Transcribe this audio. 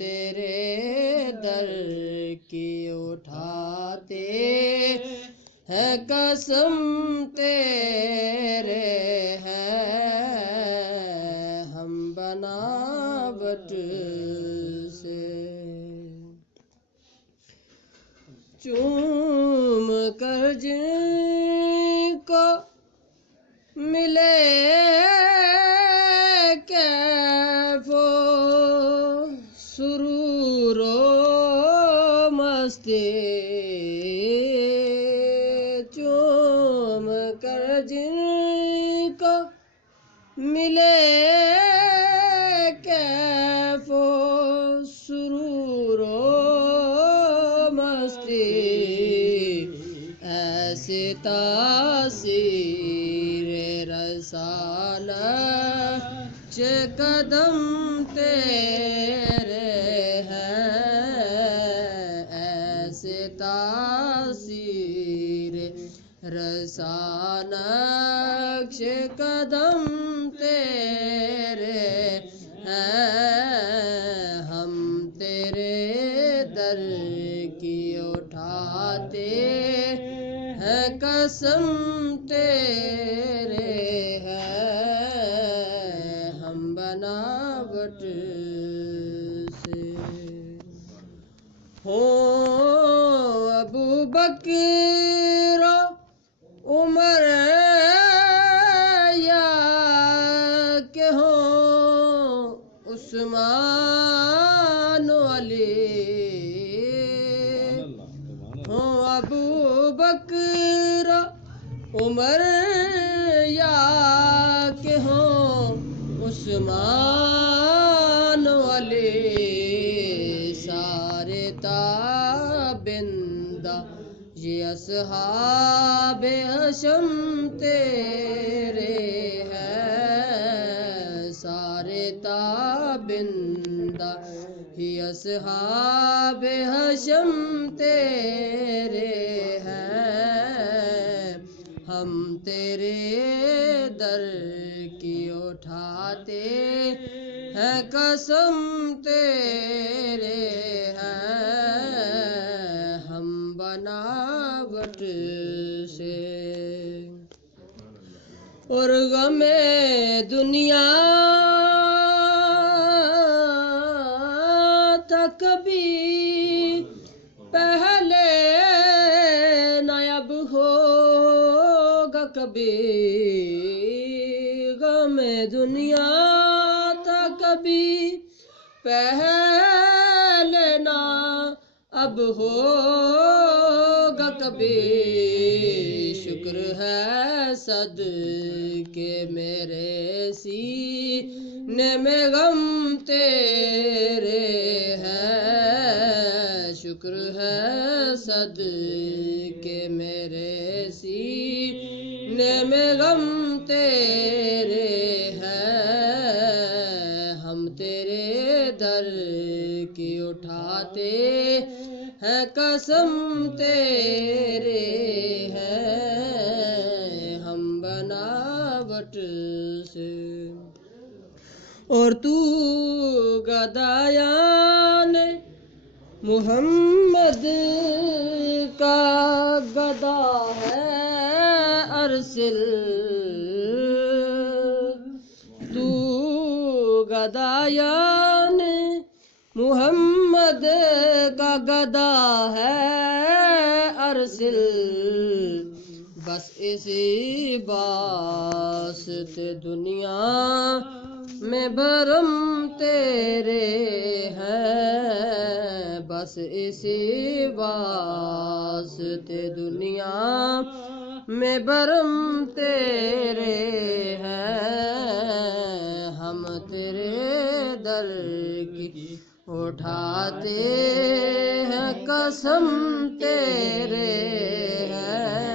تیرے در کی اٹھاتے ہیں قسم تیرے ہیں ہم بناوٹ سے چوم کر جن کو ملے کیف و سرور و مستی چوم کر جن کو ملے کیف و سرور و مستی ایسے تاثیر رسالت چہ قدم تیرے ہیں ایسے تاثیر رسالت چہ قدم تیرے ہیں ہم تیرے در کی اٹھاتے ہیں قسم تیرے ہیں ہم بناوٹ سے ہوں ابو بکر عمر یا کہ ہوں عثمان و علی ہوں ابو بکر عمر یا کہ ہوں عثمان و علی سارے تابندہ یہ اصحاب حشم تیرے ہیں سارے تابندہ یہ اصحاب حشم تیرے ہیں ہم تیرے در کی اٹھاتے ہیں قسم تیرے ہیں ہم بناوٹ سے اور غم دنیا تھا کبھی پہلے نہ اب ہوگا کبھی غم دنیا تھا کبھی پہلے نہ اب ہوگا کبھی شکر ہے صدقے میرے سینے میں غم تیرے ہیں شکر ہے صدقے میرے سینے میں غم تیرے ہیں ہم تیرے در کی اٹھاتے ہیں قسم تیرے ہیں ہم بناوٹ سے اور تو گدایان محمد کا گدا ہے ارسل تو گدایان محمد کا گدا ہے ارسل بس اسی واسطے دنیا میں بھرم تیرے ہیں بس اسی واسطے دنیا میں بھرم تیرے ہیں ہم تیرے در کی اٹھاتے ہیں قسم تیرے ہیں